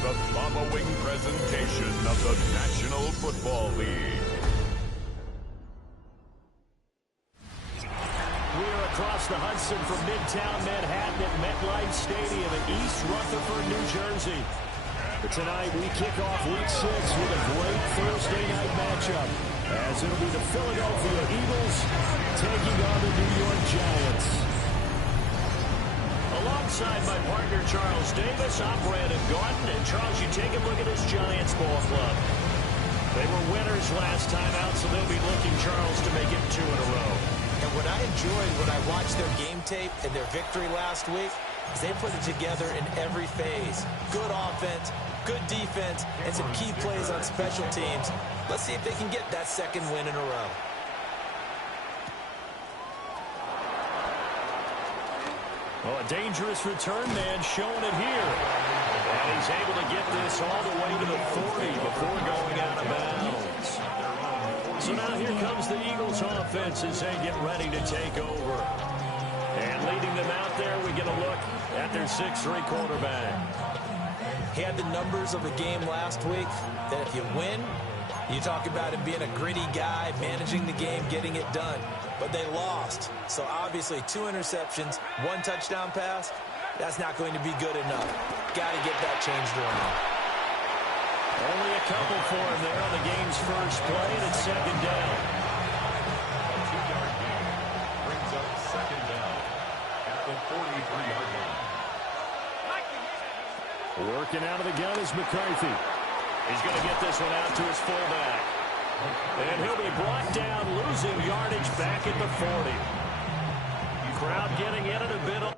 the following presentation of the National Football League. We are across the Hudson from Midtown Manhattan at MetLife Stadium in East Rutherford, New Jersey. But tonight we kick off Week 6 with a great Thursday night matchup, as it'll be the Philadelphia Eagles taking on the New York Giants. Alongside my partner Charles Davis, I'm Brandon Gordon. And Charles, you take a look at this Giants ball club. They were winners last time out, so they'll be looking, Charles, to make it 2 in a row. And what I enjoyed when I watched their game tape and their victory last week is they put it together in every phase. Good offense, good defense, and some key plays on special teams. Let's see if they can get that second win in a row. Oh, a dangerous return man showing it here. And he's able to get this all the way to the 40 before going out of bounds. So now here comes the Eagles offense as they get ready to take over. And leading them out there, we get a look at their 6'3" quarterback. He had the numbers of the game last week that if you win, you talk about him being a gritty guy, managing the game, getting it done. But they lost. So obviously 2 interceptions, 1 touchdown pass, that's not going to be good enough. Got to get that changed around. Only a couple for him there on the game's first play, and it's second down. A 2-yard gain brings up second down at the 43-yard line. Working out of the gun is McCarthy. He's going to get this one out to his fullback. And he'll be brought down, losing yardage back at the 40. Crowd getting in it a bit.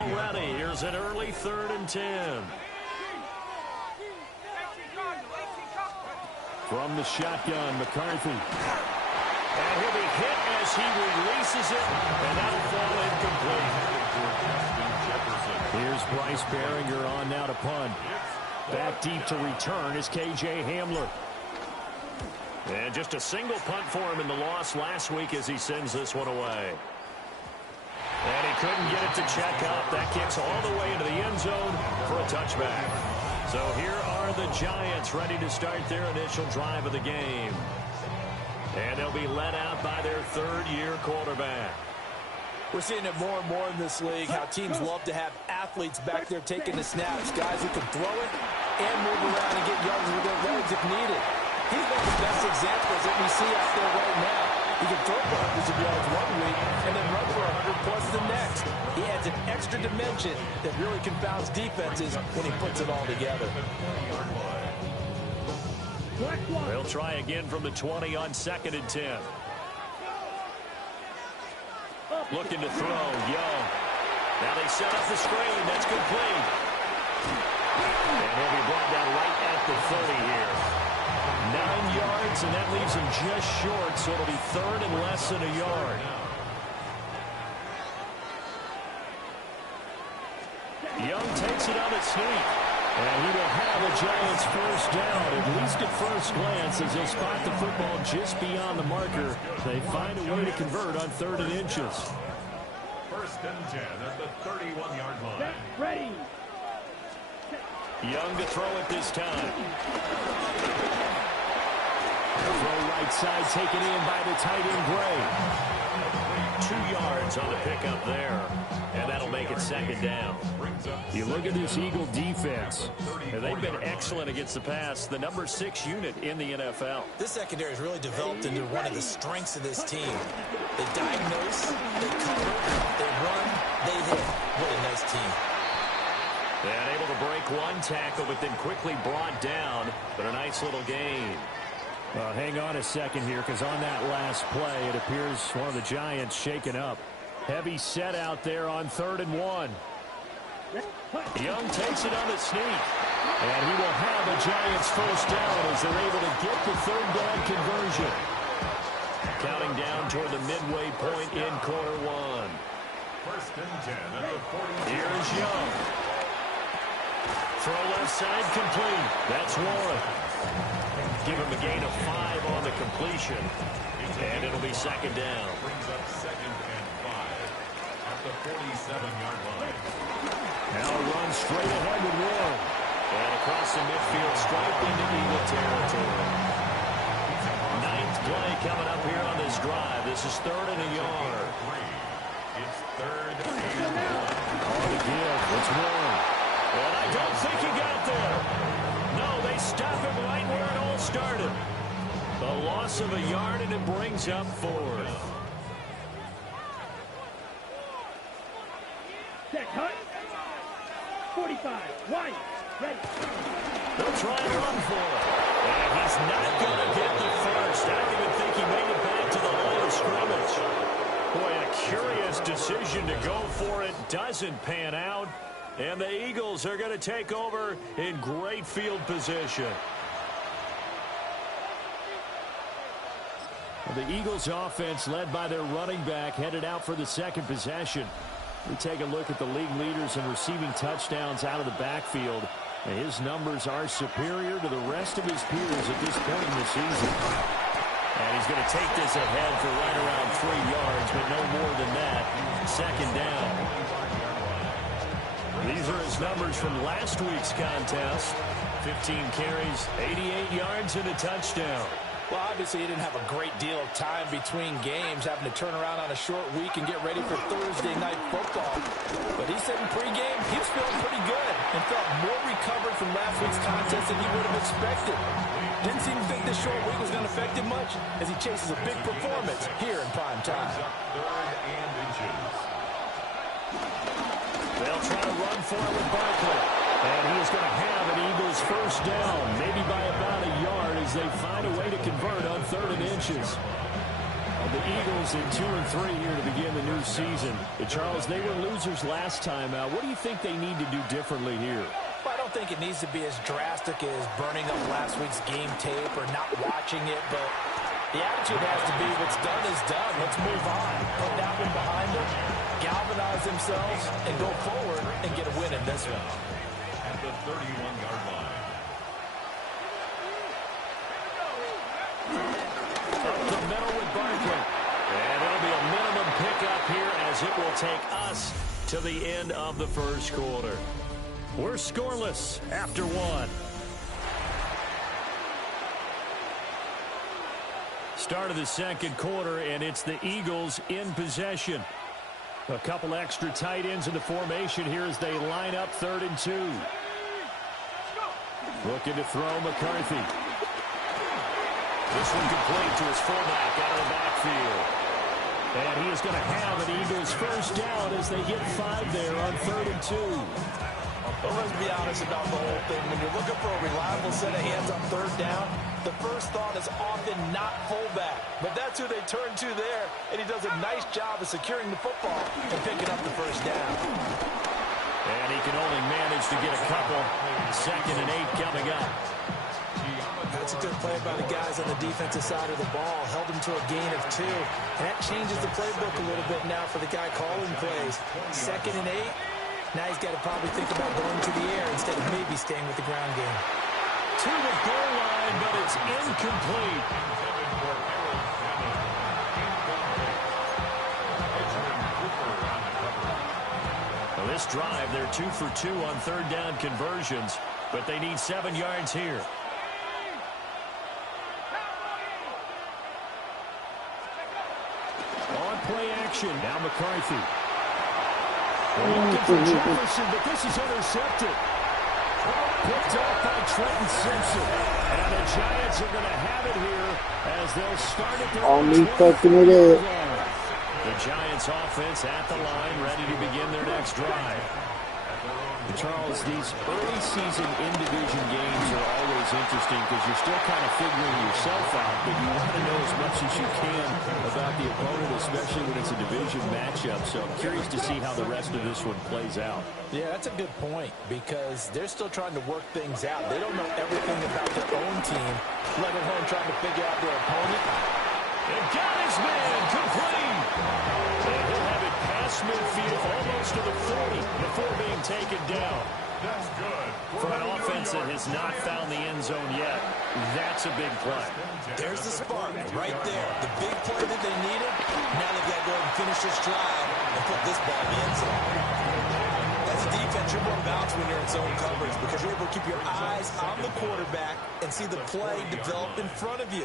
Already, here's an early 3rd and 10. From the shotgun, McCarthy. And he'll be hit as he releases it, and that'll fall incomplete. Here's Bryce Behringer on now to punt. Back deep to return is K.J. Hamler. And just a single punt for him in the loss last week as he sends this one away. And he couldn't get it to check up. That kicks all the way into the end zone for a touchback. So here are the Giants ready to start their initial drive of the game. And they'll be led out by their 3rd-year quarterback. We're seeing it more and more in this league, how teams love to have athletes back there taking the snaps, guys who can throw it and move around and get yards with their legs if needed. He's one of the best examples that we see out there right now. He can throw for hundreds of yards one week and then run for 100-plus the next. He adds an extra dimension that really confounds defenses when he puts it all together. They'll try again from the 20 on 2nd and 10. Looking to throw, Young. Now they set up the screen. That's complete. And he'll be brought down right at the 30 here. 9 yards, and that leaves him just short, so it'll be 3rd and less than a yard. Young takes it on its sneak. And he will have a Giants first down, at least at first glance, as they'll spot the football just beyond the marker. They find a way to convert on 3rd and inches. 1st and 10 at the 31-yard line. Ready. Young to throw it this time. Throw right side taken in by the tight end Gray. 2 yards on the pickup there. And that'll make it second down. You look at this Eagle defense. And they've been excellent against the pass. The number 6 unit in the NFL. This secondary has really developed into one of the strengths of this team. They diagnose, they cover, they run, they hit. What a nice team. And able to break one tackle, but then quickly brought down. But a nice little gain. Hang on a second here, because on that last play, it appears one of the Giants shaken up. Heavy set out there on 3rd and 1. Young takes it on the sneak. And he will have a Giants first down as they're able to get the 3rd down conversion. Counting down toward the midway point in quarter 1. 1st and 10 at the 40. Here's Young. Throw left side complete. That's Warren. Give him a gain of 5 on the completion. And it'll be second down. Brings up 2nd and 5 at the 47-yard line. Now run straight ahead with Warren. And across the midfield stripe into Eagle territory. 9th play coming up here on this drive. This is 3rd and a yard. It's 3rd and 1. On the give. It's Warren. And I don't think he got there. No, they stop him right where it all started. A loss of a yard, and it brings up 4th. Set, cut. 45, wide, ready. They'll try and run for it. And he's not going to get the first. I don't even think he made it back to the line of scrimmage. Boy, a curious decision to go for it. Doesn't pan out. And the Eagles are going to take over in great field position. The Eagles offense, led by their running back, headed out for the 2nd possession. We take a look at the league leaders in receiving touchdowns out of the backfield. And his numbers are superior to the rest of his peers at this point in the season. And he's going to take this ahead for right around 3 yards, but no more than that. Second down. These are his numbers from last week's contest. 15 carries, 88 yards, and a touchdown. Well, obviously, he didn't have a great deal of time between games, having to turn around on a short week and get ready for Thursday night football. But he said in pregame he was feeling pretty good and felt more recovered from last week's contest than he would have expected. Didn't seem to think this short week was going to affect him much as he chases a big performance here in prime time. 3rd and inches. They'll try to run for it with Barkley. And he is going to have an Eagles first down, maybe by about a yard as they find a way to convert on 3rd and inches. The Eagles in 2 and 3 here to begin the new season. Charles, they were losers last time out. What do you think they need to do differently here? Well, I don't think it needs to be as drastic as burning up last week's game tape or not watching it, but the attitude has to be what's done is done. Let's move on. Put that one behind them, galvanize themselves, and go forward and get a win in this one. At the 31-yard line. Up the middle with Barkley. And it'll be a minimum pickup here as it will take us to the end of the first quarter. We're scoreless after 1. Start of the second quarter, and it's the Eagles in possession. A couple extra tight ends in the formation here as they line up 3rd and 2. Looking to throw McCarthy. This one complete to his fullback out of the backfield. And he is going to have an Eagles first down as they get 5 there on 3rd and 2. Well, let's be honest about the whole thing. When you're looking for a reliable set of hands on 3rd down, the first thought is often not fullback. But that's who they turn to there, and he does a nice job of securing the football and picking up the first down. And he can only manage to get a couple. 2nd and 8 coming up. That's a good play by the guys on the defensive side of the ball. Held him to a gain of 2. And that changes the playbook a little bit now for the guy calling plays. 2nd and 8. Now he's got to probably think about going to the air instead of maybe staying with the ground game. To the goal line, but it's incomplete. Well, this drive, they're 2 for 2 on 3rd down conversions, but they need 7 yards here. action. Now McCarthy. Looking for Jefferson, but this is intercepted. Picked up by Trenton Simpson. And the Giants are going to have it here as they'll start at their On me fucking it up. The Giants offense at the line, ready to begin their next drive. Charles, these early season in-division games are always interesting because you're still kind of figuring yourself out, but you want to know as much as you can about the opponent, especially when it's a division matchup. So I'm curious to see how the rest of this one plays out. Yeah, that's a good point because they're still trying to work things out. They don't know everything about their own team, let alone trying to figure out their opponent. And got his man complete. And he'll have it past midfield almost to the 40 before being taken down. That's good. For an offense that has not found the end zone yet, that's a big play. There's the spark right there. The big play that they needed. Now they've got to go ahead and finish this drive and put this ball in the end zone. As a defense, you're more balanced when you're in zone coverage because you're able to keep your eyes on the quarterback and see the play develop in front of you.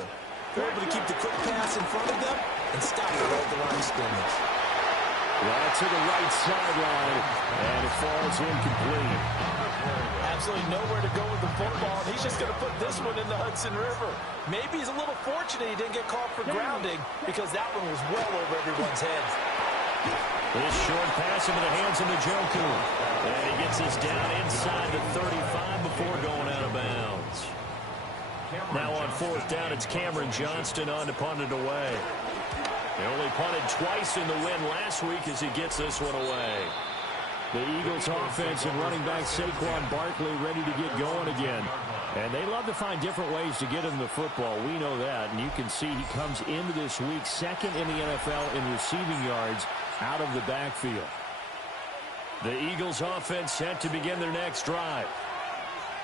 You're able to keep the quick pass in front of them and stop it right at the line of scrimmage. Well, to the right sideline, and it falls incomplete. Absolutely nowhere to go with the football, and he's just going to put this one in the Hudson River. Maybe he's a little fortunate he didn't get caught for grounding because that one was well over everyone's head. This short pass into the hands of Njoku. And he gets us down inside the 35 before going out of bounds. Now on fourth down, it's Cameron Johnston on to punt it away. They only punted twice in the win last week as he gets this one away. The Eagles offense and running back Saquon Barkley ready to get going again. And they love to find different ways to get him the football. We know that. And you can see he comes into this week second in the NFL in receiving yards out of the backfield. The Eagles offense set to begin their next drive.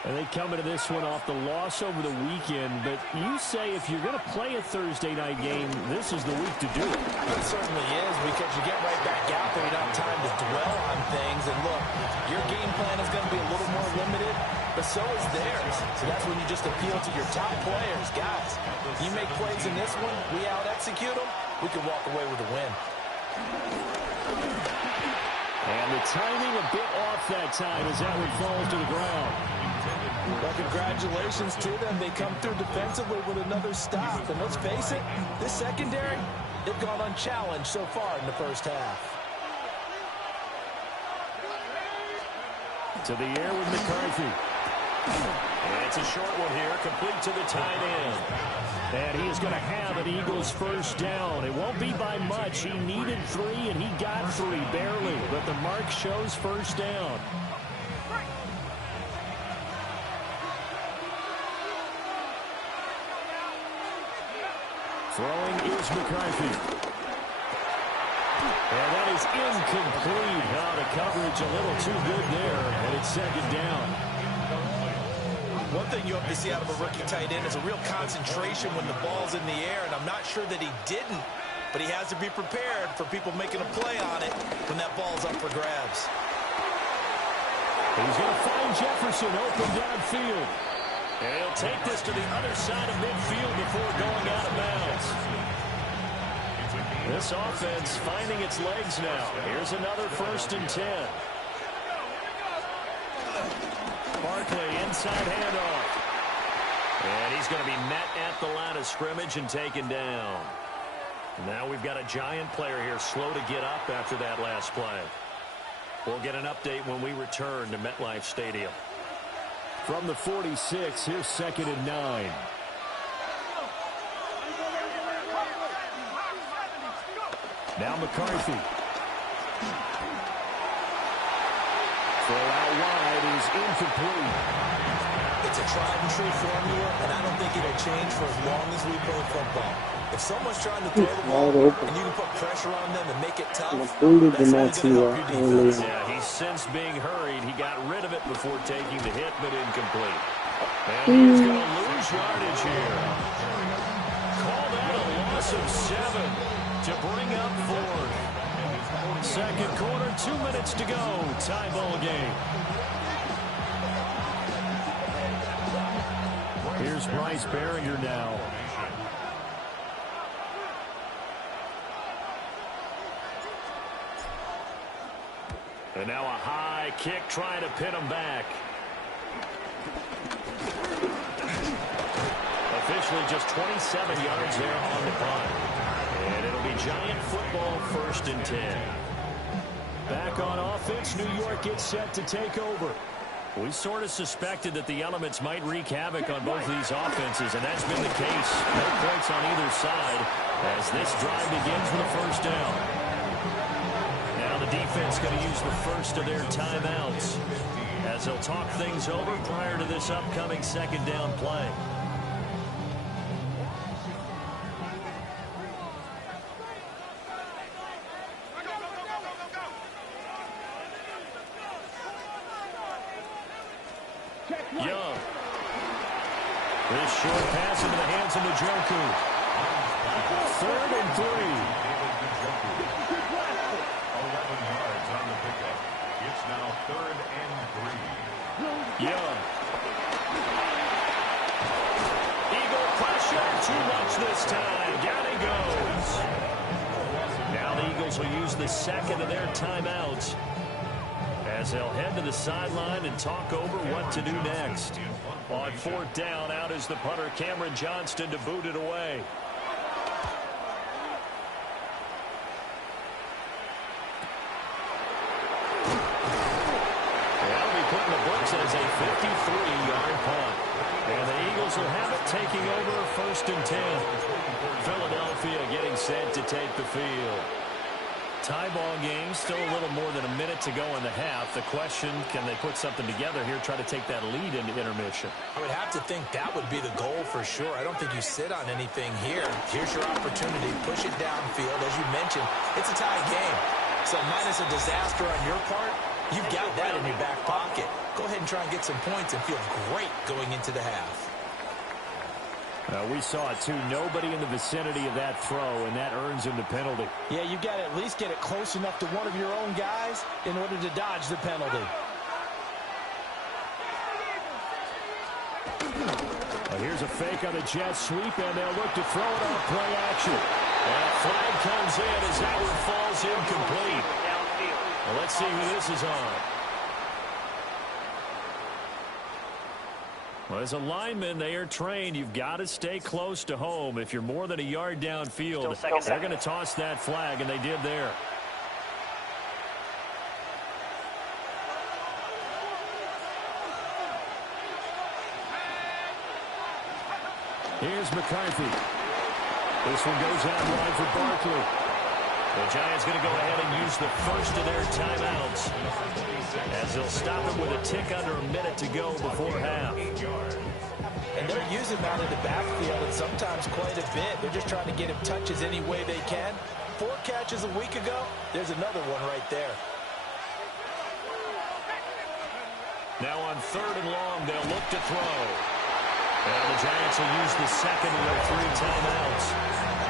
And they come into this one off the loss over the weekend. But you say if you're going to play a Thursday night game, this is the week to do it. It certainly is because you get right back out there. You don't have time to dwell on things. And look, your game plan is going to be a little more limited, but so is theirs. So that's when you just appeal to your top players. Guys, you make plays in this one, we out-execute them, we can walk away with a win. And the timing a bit off that time as that one falls to the ground. Well, congratulations to them. They come through defensively with another stop. And let's face it, this secondary, they've gone unchallenged so far in the first half. To the air with McCarthy. And it's a short one here, complete to the tight end. And he is going to have an Eagles first down. It won't be by much. He needed 3, and he got 3, barely. But the mark shows first down. Throwing is McCarthy. And that is incomplete. Now the coverage a little too good there, and it's second down. One thing you have to see out of a rookie tight end is a real concentration when the ball's in the air, and I'm not sure that he didn't, but he has to be prepared for people making a play on it when that ball's up for grabs. He's going to find Jefferson open downfield. And he'll take this to the other side of midfield before going out of bounds. This offense finding its legs now. Here's another 1st and 10. Barkley inside handoff. And he's going to be met at the line of scrimmage and taken down. Now we've got a Giant player here slow to get up after that last play. We'll get an update when we return to MetLife Stadium. From the 46, here's 2nd and 9. Now McCarthy. Throw out wide is incomplete. It's a tried and true formula, and I don't think it'll change for as long as we play football. If someone's trying to throw the ball and you can put pressure on them and make it tough, that's only going to help your defense. Yeah, he's sensed being hurried. He got rid of it before taking the hit, but incomplete. And he's going to lose yardage here. Call that a loss of 7 to bring up 4. Second quarter, 2 minutes to go. Tie ball game. Here's Bryce Behringer now. And now a high kick trying to pin him back. Officially just 27 yards there on the punt. And it'll be Giant football, 1st and 10. Back on offense, New York gets set to take over. We sort of suspected that the elements might wreak havoc on both of these offenses, and that's been the case. No points on either side as this drive begins with a 1st down. Now the defense going to use the first of their timeouts as they'll talk things over prior to this upcoming 2nd down play. Young. This short pass into the hands of Njoku. 3rd and 3. 11 yards on the pickup. It's now 3rd and 3. Young. Eagle pressure. Too much this time. Down he goes. Now the Eagles will use the 2nd of their timeouts as they'll head to the sideline and talk over what to do next. On 4th down, out is the punter, Cameron Johnston, to boot it away. That'll be put in the books as a 53-yard punt. And the Eagles will have it, taking over 1st and 10. Philadelphia getting set to take the field. Tie ball game, still a little more than a minute to go in the half. The question, can they put something together here, try to take that lead into intermission? I would have to think that would be the goal for sure. I don't think you sit on anything here. Here's your opportunity. Push it downfield. As you mentioned, it's a tie game. So minus a disaster on your part, you've got that in your back pocket. Go ahead and try and get some points and feel great going into the half. We saw it, too. Nobody in the vicinity of that throw, and that earns him the penalty. Yeah, you've got to at least get it close enough to one of your own guys in order to dodge the penalty. Here's a fake on the jet sweep, and they'll look to throw it off play action. And a flag comes in as that one falls incomplete. Well, let's see who this is on. Well, as a lineman, they are trained. You've got to stay close to home. If you're more than a yard downfield, they're going to toss that flag, and they did there. Here's McCarthy. This one goes out wide for Barkley. The Giants going to go ahead and use the first of their timeouts as they'll stop it with a tick under a minute to go before half. And they're using him out of the backfield and sometimes quite a bit. They're just trying to get him touches any way they can. 4 catches a week ago. There's another one right there. Now on 3rd and long, they'll look to throw. And the Giants will use the 2nd of their 3 timeouts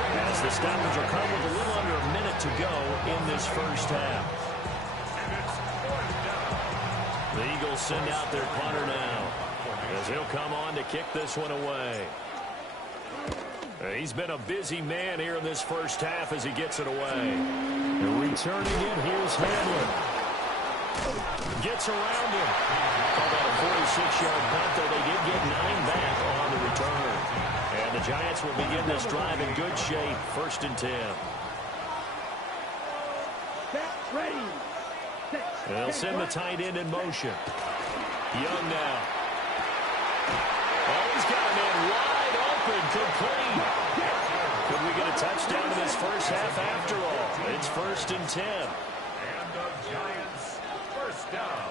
as the stoppage will come with a little under a minute to go in this first half. The Eagles send out their punter now as he'll come on to kick this one away. He's been a busy man here in this first half as he gets it away. And returning it, here's Hamler. Gets around him. Called out a 46-yard punt, though they did get 9 back on the return. And the Giants will begin this drive in good shape. 1st and 10. Ready. They'll send the tight end in motion. Young now. Oh, he's got a man wide open, complete. Could we get a touchdown in this first half after all? It's 1st and 10. And the Giants' 1st down.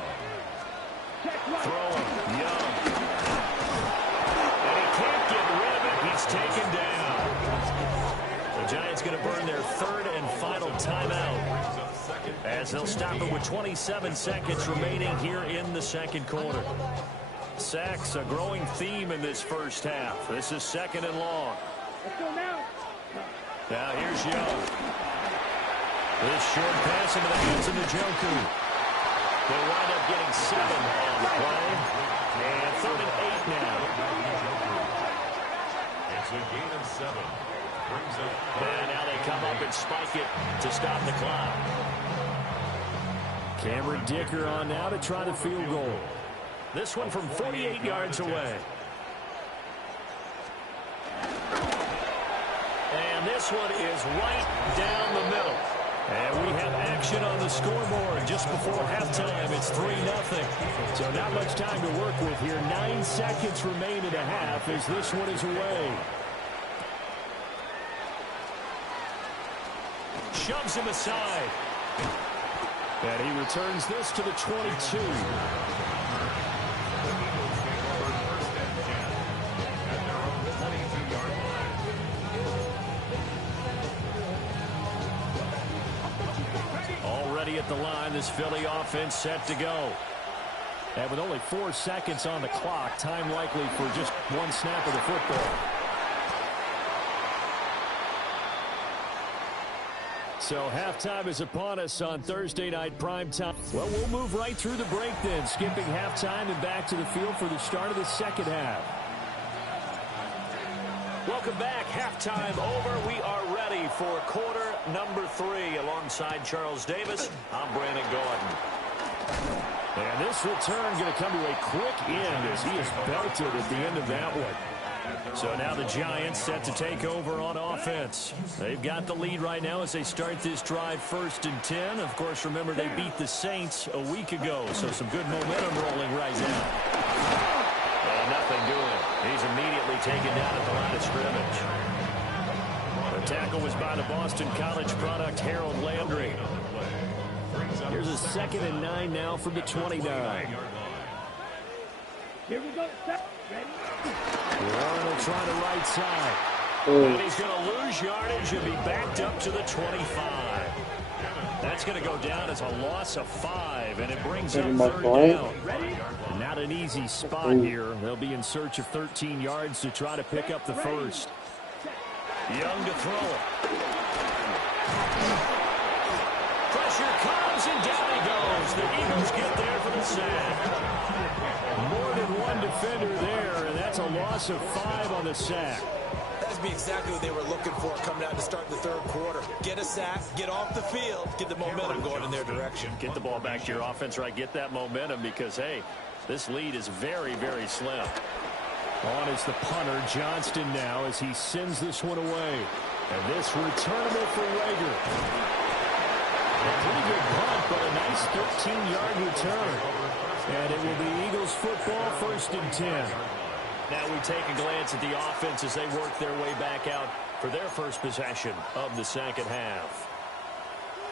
Throwing, Young. And he can't get rid of it. He's taken down. The Giants going to burn their 3rd and final timeout as they'll stop it with 27 seconds remaining here in the 2nd quarter. Sacks, a growing theme in this first half. This is 2nd and long. Let's go now. Now here's Young. This short pass into the hands of Njoku. They'll wind up getting 7 on the play. And 3rd and 8 now. It's a gain of 7. Brings up. And now they come up and spike it to stop the clock. Cameron Dicker on now to try the field goal. This one from 48 yards away. And this one is right down the middle. And we have action on the scoreboard just before halftime. It's 3-0. So not much time to work with here. 9 seconds remain in the half as this one is away. Shoves him aside. And he returns this to the 22. Already at the line, this Philly offense set to go. And with only 4 seconds on the clock, time likely for just one snap of the football. So halftime is upon us on Thursday night primetime. Well, we'll move right through the break then, skipping halftime and back to the field for the start of the second half. Welcome back. Halftime over. We are ready for quarter number 3. Alongside Charles Davis, I'm Brandon Gordon. And this return going to come to a quick end as he is belted at the end of that one. So now the Giants set to take over on offense. They've got the lead right now as they start this drive 1st and 10. Of course, remember they beat the Saints a week ago, so some good momentum rolling right now. And nothing doing. He's immediately taken down at the line of scrimmage. The tackle was by the Boston College product, Harold Landry. Here's a 2nd and 9 now from the 29. Here we go. Set. Ready? Warren will try the right side. And he's going to lose yardage and be backed up to the 25. That's going to go down as a loss of 5, and it brings up 3rd down. Not an easy spot here. They'll be in search of 13 yards to try to pick up the first. Young to throw it. Pressure comes, and down he goes. The Eagles get there for the sack. More than one defender there, and that's a loss of 5 on the sack. That'd be exactly what they were looking for coming out to start the 3rd quarter. Get a sack, get off the field, get the momentum going in their direction. Get the ball back to your offense, right? Get that momentum because, hey, this lead is very, very slim. On is the punter, Johnston now, as he sends this one away. And this returnable for Rager. A pretty good punt, but a nice 13-yard return. And it will be Eagles football, 1st and 10. Now we take a glance at the offense as they work their way back out for their first possession of the second half.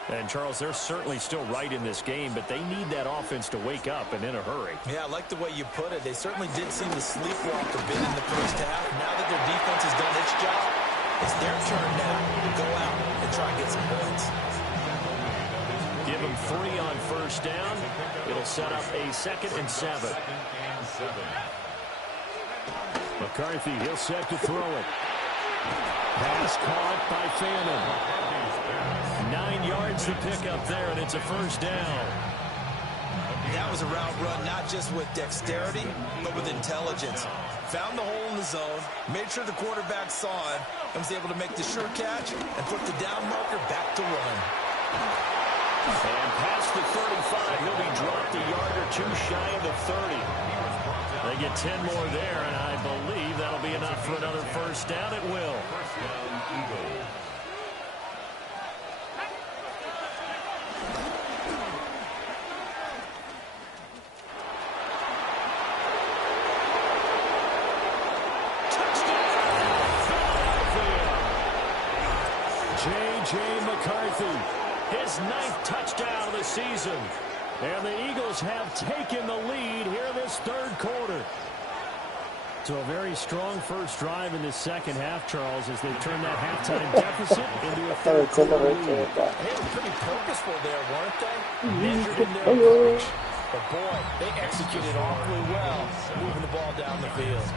And, Charles, they're certainly still right in this game, but they need that offense to wake up and in a hurry. Yeah, I like the way you put it. They certainly did seem to sleepwalk a bit in the first half. Now that their defense has done its job, it's their turn now to go out and try and get some points. Give them 3 on 1st down. It'll set up a 2nd and 7. McCarthy, he'll set to throw it. Pass caught by Fannin. 9 yards to pick up there, and it's a 1st down. That was a route run, not just with dexterity, but with intelligence. Found the hole in the zone, made sure the quarterback saw it, and was able to make the sure catch and put the down marker back to run. And past the 35, he'll be dropped a yard or 2 shy of the 30. They get 10 more there, and I believe that'll be enough for another 1st down. It will. J.J. McCarthy, his 9th touchdown of the season. And the Eagles have taken the lead here this 3rd quarter. So a very strong first drive in the second half, Charles, as they turn that halftime deficit into a 3rd quarter lead. They were pretty purposeful there, weren't they? Measured in their approach. But boy, they executed awfully well, moving the ball down the field.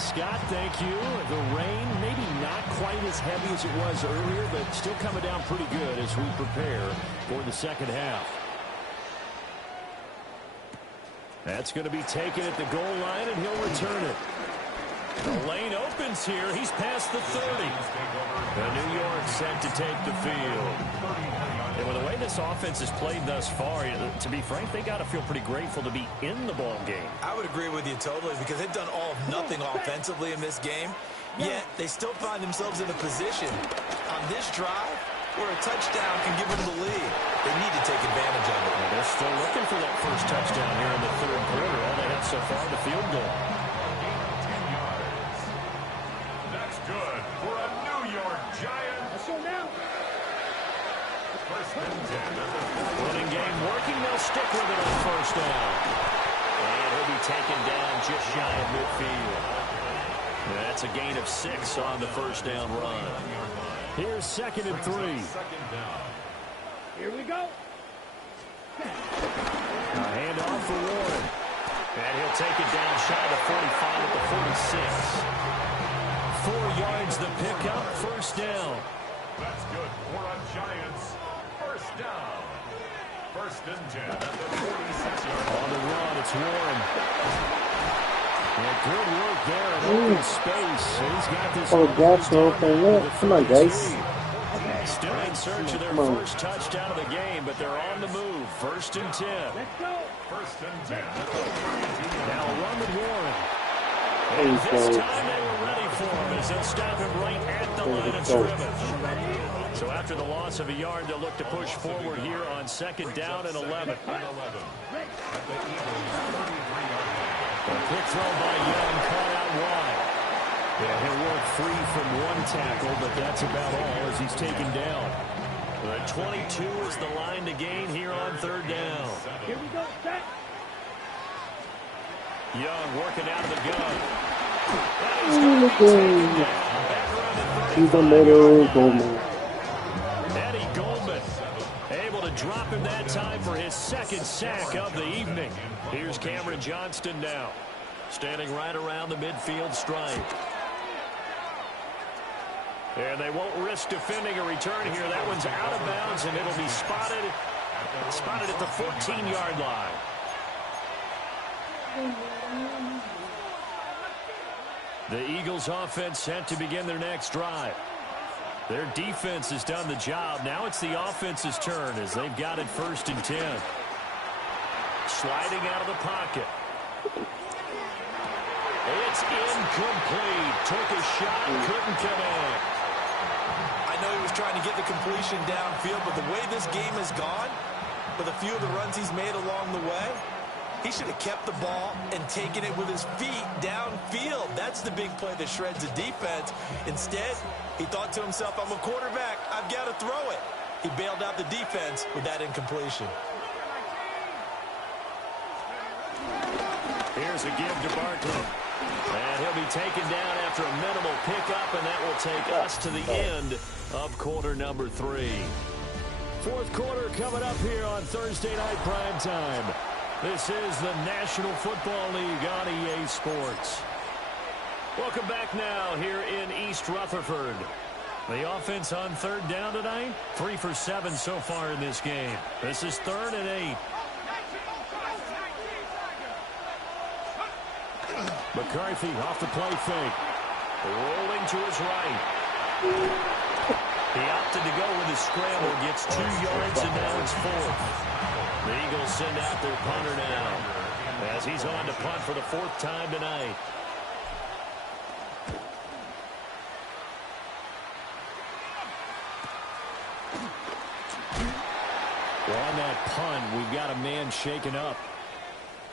Scott, thank you. The rain, maybe not quite as heavy as it was earlier, but still coming down pretty good as we prepare for the second half. That's going to be taken at the goal line, and he'll return it. The lane opens here. He's past the 30. The New York set to take the field. And with the way this offense has played thus far, to be frank, they got to feel pretty grateful to be in the ball game. I would agree with you totally because they've done all of nothing offensively in this game, yet they still find themselves in a position on this drive where a touchdown can give them the lead. They need to take advantage of it. They're still looking for that first touchdown here in the third quarter. All they have so far, the field goal. That's good for a New York Giant. Let's go now. First and 10. Running game working. They'll stick with it on first down. And he'll be taken down just shy of midfield. That's a gain of 6 on the first down run. Here's 2nd and 3. Second down. Here we go. A handoff for Warren. And he'll take it down shy of the 45 at the 46. 4 yards the pickup, first down. That's good for a Giants first down. First and 10 at the 46-yard line. On the run, it's Warren. And good work there in open space. He's got this. Oh, that's open up. Come on, guys. Still in search of their first touchdown of the game, but they're on the move. First and 10. Let's go. First and 10 at the 32-yard Now line. run with Warren. And this time they were ready for him as they'll stop him right at the line of scrimmage. So after the loss of a yard, they'll look to push forward here on 2nd down and 11. A quick throw by Young, caught out wide. Yeah, he'll work free from one tackle, but that's about all as he's taken down. The 22 is the line to gain here on 3rd down. Here we go. Set. Young working out of the gun. He's a little Goldman. Eddie Goldman able to drop him that time for his 2nd sack of the evening. Here's Cameron Johnston now, standing right around the midfield stripe. And they won't risk defending a return here. That one's out of bounds, and it'll be spotted at the 14-yard line. The Eagles offense set to begin their next drive. Their defense has done the job. Now it's the offense's turn as they've got it 1st and 10. Sliding out of the pocket. It's incomplete. Took a shot, couldn't come in. I know he was trying to get the completion downfield, but the way this game has gone, with a few of the runs he's made along the way, he should have kept the ball and taken it with his feet downfield. That's the big play that shreds the defense. Instead, he thought to himself, I'm a quarterback, I've got to throw it. He bailed out the defense with that incompletion. Here's a give to Barkley. And he'll be taken down after a minimal pickup, and that will take us to the end of quarter number 3. 4th quarter coming up here on Thursday Night Prime Time. This is the National Football League on EA Sports. Welcome back now here in East Rutherford. The offense on 3rd down tonight, 3 for 7 so far in this game. This is 3rd and 8. McCarthy off the play fake. Rolling to his right. He opted to go with his scramble, gets 2 yards, and now it's 4th. The Eagles send out their punter now as he's on to punt for the 4th time tonight. On that punt, we've got a man shaken up.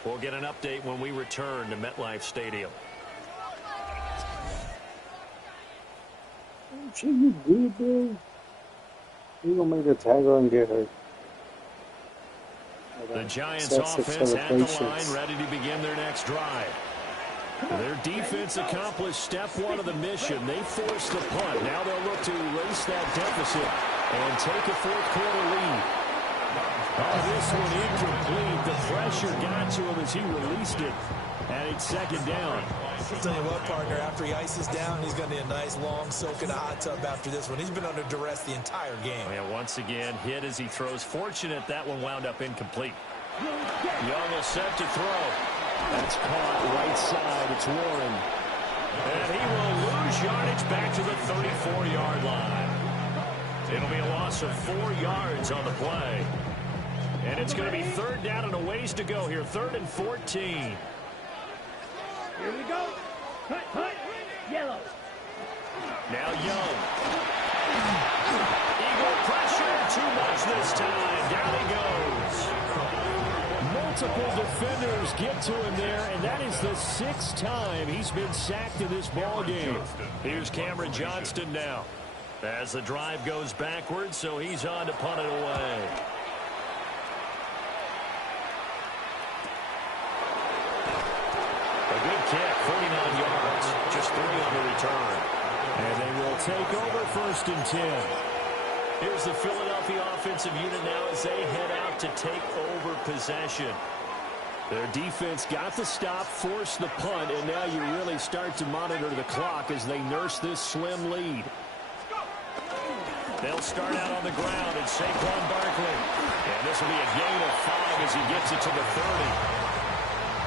We'll get an update when we return to MetLife Stadium. Shit, you good, bro? You gonna make a tackle and get hurt. The Giants offense at the line, ready to begin their next drive. Their defense accomplished step 1 of the mission. They forced the punt. Now they'll look to erase that deficit and take a 4th quarter lead. Oh, this one incomplete. The pressure got to him as he released it. And it's 2nd down. I'll tell you what, partner, after he ices down, he's going to need a nice long soak in a hot tub after this one. He's been under duress the entire game. And once again, hit as he throws. Fortunate that one wound up incomplete. Young will set to throw. That's caught right side. It's Warren. And he will lose yardage back to the 34-yard line. It'll be a loss of 4 yards on the play. And it's going to be third down and a ways to go here. 3rd and 14. Here we go. Cut. Yellow. Now Young. Eagle pressure. Too much this time. Down he goes. Multiple defenders get to him there, and that is the 6th time he's been sacked in this ball game. Here's Cameron Johnston now. As the drive goes backwards, so he's on to punt it away. A good kick, 49 yards. Just 3 on the return. And they will take over 1st and 10. Here's the Philadelphia offensive unit now as they head out to take over possession. Their defense got the stop, forced the punt, and now you really start to monitor the clock as they nurse this slim lead. They'll start out on the ground, and Saquon Barkley. And this will be a gain of 5 as he gets it to the 30.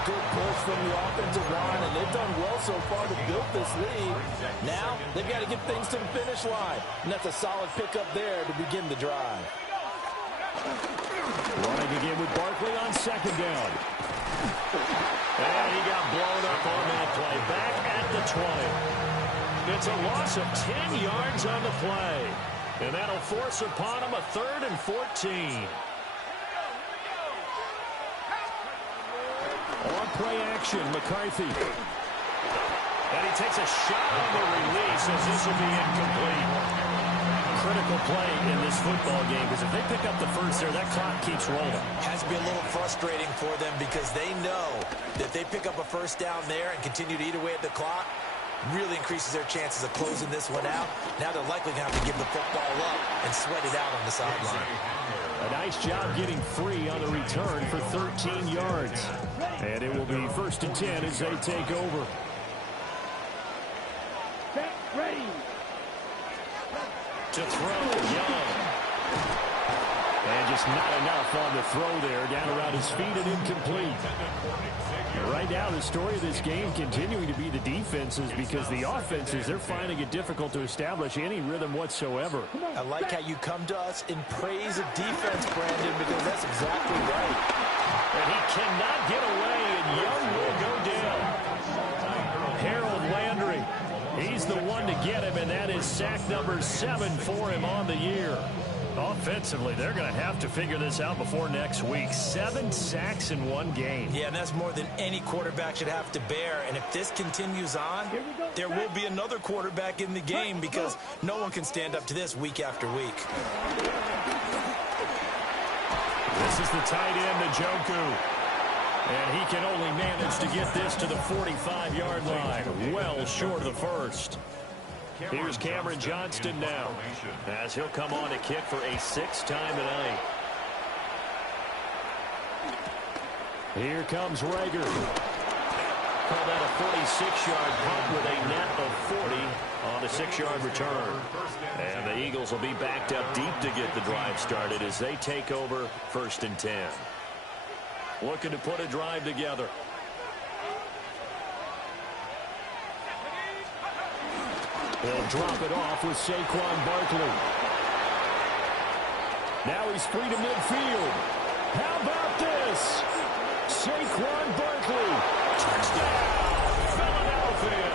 Good push from the offensive line, and they've done well so far to build this lead. Now, they've got to get things to the finish line, and that's a solid pickup there to begin the drive. Running again with Barkley on 2nd down. And he got blown up on that play. Back at the 20. It's a loss of 10 yards on the play. And that'll force upon him a 3rd and 14. On play action, McCarthy. And he takes a shot on the release as this will be incomplete. Critical play in this football game because if they pick up the first there, that clock keeps rolling. Has to be a little frustrating for them because they know that they pick up a first down there and continue to eat away at the clock, really increases their chances of closing this one out. Now they're likely going to have to give the football up and sweat it out on the sideline. A nice job getting free on the return for 13 yards. And it will be 1st and 10 as they take over. Set, ready. To throw, Young. And just not enough on the throw there. Down around his feet and incomplete. Right now, the story of this game continuing to be the defenses because the offenses, they're finding it difficult to establish any rhythm whatsoever. I like how you come to us in praise of defense, Brandon, because that's exactly right. And he cannot get away, and Young will go down. Harold Landry, he's the one to get him, and that is sack number 7 for him on the year. Offensively, they're going to have to figure this out before next week. 7 sacks in one game. Yeah, and that's more than any quarterback should have to bear. And if this continues on, there will be another quarterback in the game because no one can stand up to this week after week. This is the tight end, Njoku. And he can only manage to get this to the 45-yard line. Well short of the first. Here's Cameron Johnston now as he'll come on to kick for a 6th time tonight. Here comes Rager. Call that a 46-yard punt with a net of 40 on a 6-yard return. And the Eagles will be backed up deep to get the drive started as they take over 1st and 10. Looking to put a drive together. He'll drop it off with Saquon Barkley. Now he's free to midfield. How about this? Saquon Barkley. Touchdown, Philadelphia.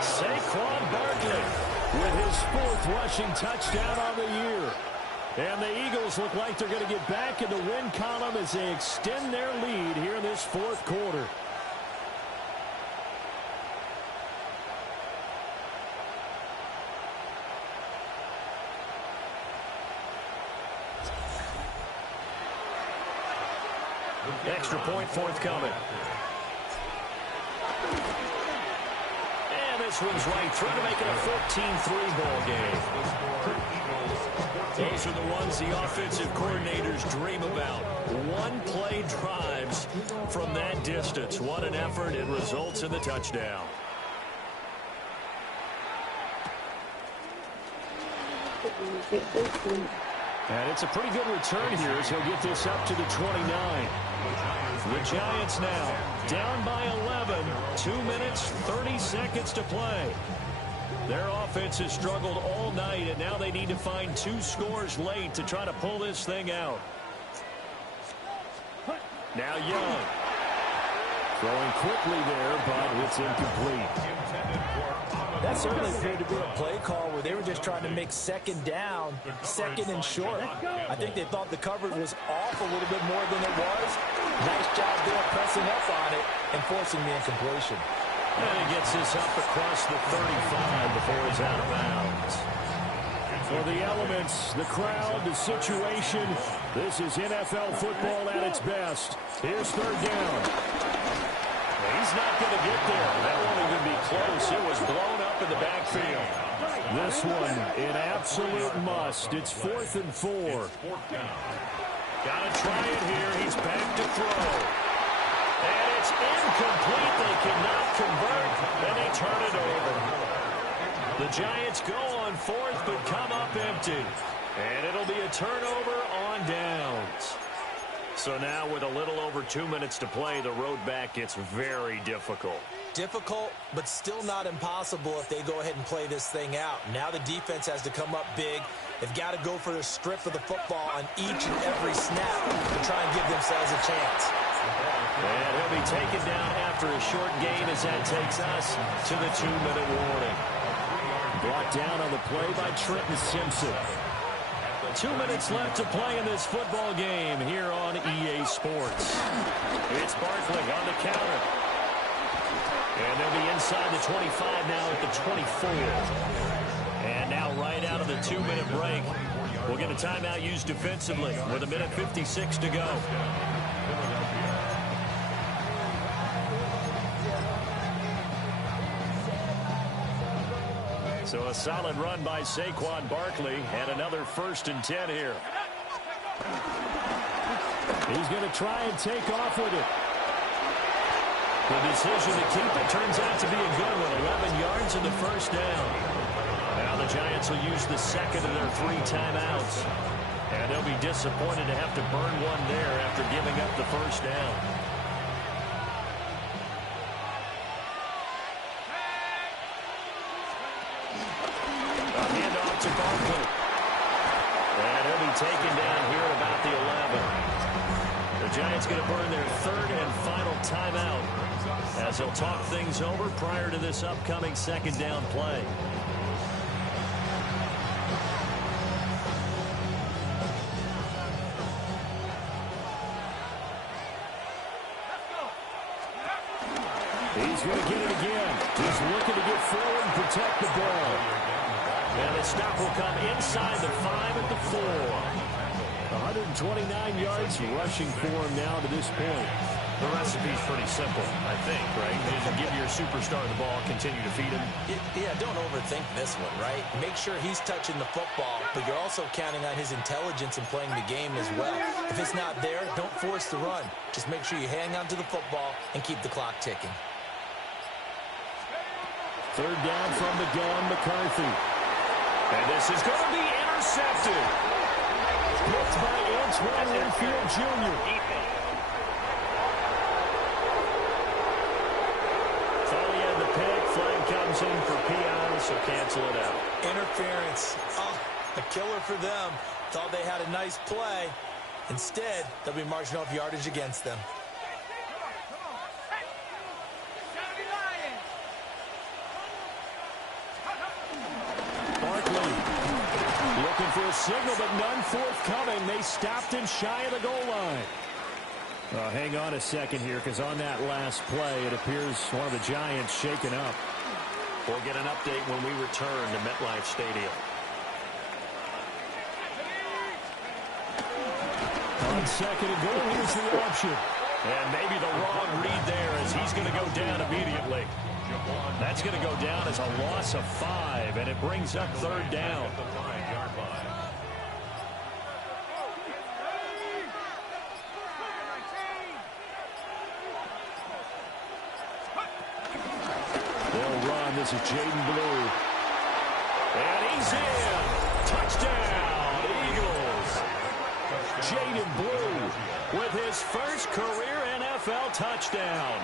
Saquon Barkley with his 4th rushing touchdown on the year. And the Eagles look like they're going to get back in the win column as they extend their lead here in this 4th quarter. Extra point forthcoming. And this one's right through to make it a 14-3 ball game. Those are the ones the offensive coordinators dream about. One-play drives from that distance. What an effort. It results in the touchdown. And it's a pretty good return here as he'll get this up to the 29. The Giants now down by 11. 2 minutes, 30 seconds to play. Their offense has struggled all night, and now they need to find 2 scores late to try to pull this thing out. Now Young. Throwing quickly there, but it's incomplete. That certainly appeared to be a play call where they were just trying to make second down, second and short. I think they thought the coverage was off a little bit more than it was. Nice job there pressing up on it and forcing the incompletion. And he gets this up across the 35 before it's out of bounds. For the elements, the crowd, the situation, this is NFL football at its best. Here's third down. He's not going to get there. That won't even be close. It was blown up in the backfield. This one, an absolute must. It's 4th and 4. Got to try it here. He's back to throw. And it's incomplete. They cannot convert. And they turn it over. The Giants go on 4th, but come up empty. And it'll be a turnover on downs. So now with a little over 2 minutes to play, the road back gets very difficult. Difficult, but still not impossible if they go ahead and play this thing out. Now the defense has to come up big. They've got to go for the strip of the football on each and every snap to try and give themselves a chance. And he'll be taken down after a short gain as that takes us to the 2-minute warning. Brought down on the play by Trenton Simpson. 2 minutes left to play in this football game here on EA Sports. It's Barkley on the counter. And they'll be inside the 25 now at the 24. And now right out of the 2-minute break, we'll get a timeout used defensively with 1:56 to go. So a solid run by Saquon Barkley and another 1st and 10 here. He's going to try and take off with it. The decision to keep it turns out to be a good one. 11 yards in the first down. Now the Giants will use the second of their 3 timeouts. And they'll be disappointed to have to burn one there after giving up the first down. A handoff to Barkley. And he'll be taken down here at about the 11. The Giants going to burn their 3rd and final timeout as they'll talk things over prior to this upcoming 2nd down play. He's going to get it again. He's looking to get forward and protect the ball. And the stop will come inside the 5 at the 4. 129 yards rushing for him now to this point. The recipe's pretty simple, I think, right? You just give your superstar the ball, continue to feed him. Yeah, don't overthink this one, right? Make sure he's touching the football, but you're also counting on his intelligence in playing the game as well. If it's not there, don't force the run. Just make sure you hang on to the football and keep the clock ticking. 3rd down from the gun, McCarthy. And this is going to be intercepted. Picked by Antoine Winfield Jr. Thought he had the pick. Flag comes in for PI, so cancel it out. Interference. Oh, a killer for them. Thought they had a nice play. Instead, they'll be marching off yardage against them. Looking for a signal, but none forthcoming. They stopped him shy of the goal line. Hang on a second here, because on that last play, it appears one of the Giants shaken up. We'll get an update when we return to MetLife Stadium. On 2nd and goal, here's the option. And maybe the wrong read there as he's going to go down immediately. That's going to go down as a loss of 5, and it brings up 3rd down. They'll run. This is Jaden Blue. And he's in. Touchdown, Eagles. Jaden Blue with his first career NFL touchdown.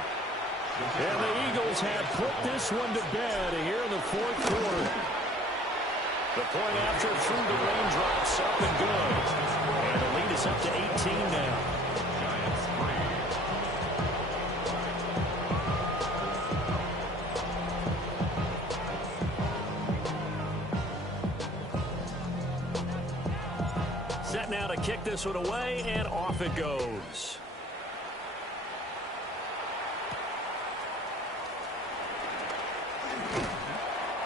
And the Eagles have put this one to bed here in the fourth quarter. The point after through the raindrops, up and good. And the lead is up to 18 now. Set now to kick this one away, and off it goes.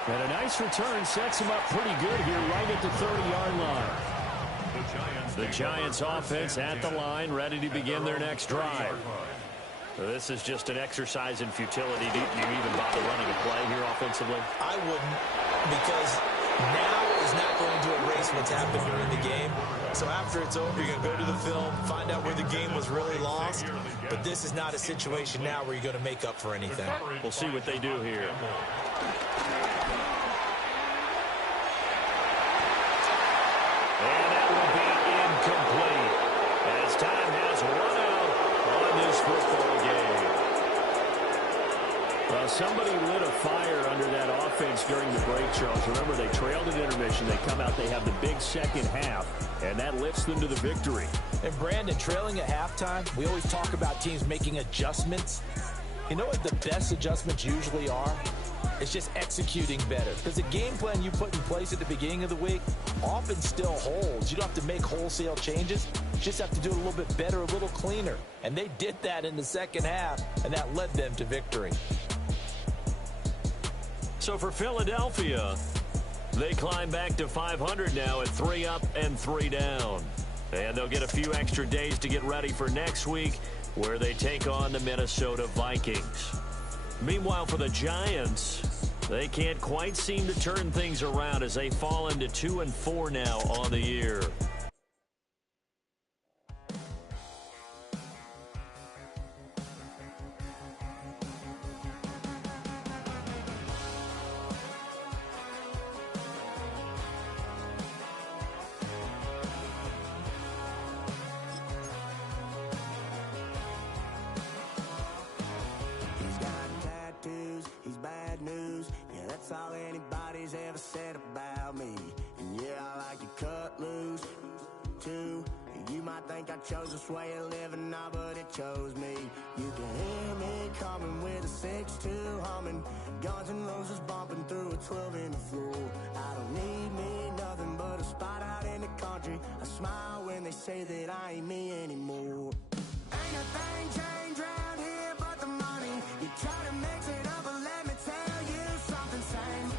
And a nice return sets him up pretty good here right at the 30-yard line. The Giants offense at the line, ready to begin their next drive. So this is just an exercise in futility. Do you even bother running a play here offensively? I wouldn't, because now is not going to erase what's happened during the game. So after it's over, you're going to go to the film, find out where the game was really lost. But this is not a situation now where you're going to make up for anything. We'll see what they do here. And that will be incomplete as time has run out on this football game. Well, somebody lit a fire under that offense during the break, Charles. Remember, they trailed at intermission. They come out, they have the big second half, and that lifts them to the victory. And, Brandon, trailing at halftime, we always talk about teams making adjustments. You know what the best adjustments usually are? It's just executing better. Because the game plan you put in place at the beginning of the week often still holds. You don't have to make wholesale changes. You just have to do it a little bit better, a little cleaner. And they did that in the second half, and that led them to victory. So for Philadelphia, they climb back to 500 now at 3 up and 3 down. And they'll get a few extra days to get ready for next week, where they take on the Minnesota Vikings. Meanwhile, for the Giants, they can't quite seem to turn things around as they fall into 2-4 now on the year. That's all anybody's ever said about me. And yeah, I like to cut loose, too. You might think I chose this way of living now, but it chose me. You can hear me coming with a 6-2 humming. Guns and Roses bumping through a 12 in the floor. I don't need me nothing but a spot out in the country. I smile when they say that I ain't me anymore. Ain't a thing changed round here but the money. You try to mix it up, but let me tell you something. Same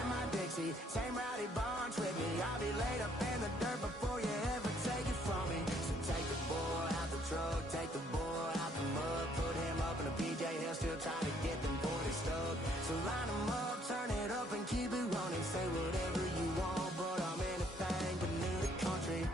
in my Dixie, same rowdy bunch with me. I'll be laid up in the dirt before you ever take it from me. So take the boy out the truck, take the boy out the mud, put him up in a PJ, he'll still try to get them 40 stuck. So line him up, turn it up and keep it running. Say whatever you want, but I'm anything but new to country.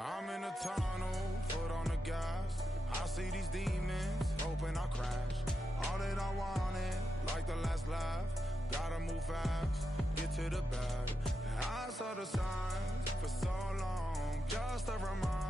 I'm in a tunnel, foot on the gas. I see these demons, hoping I crash. All that I wanted, like the last laugh. Gotta move fast, get to the bag. I saw the signs for so long, just a reminder.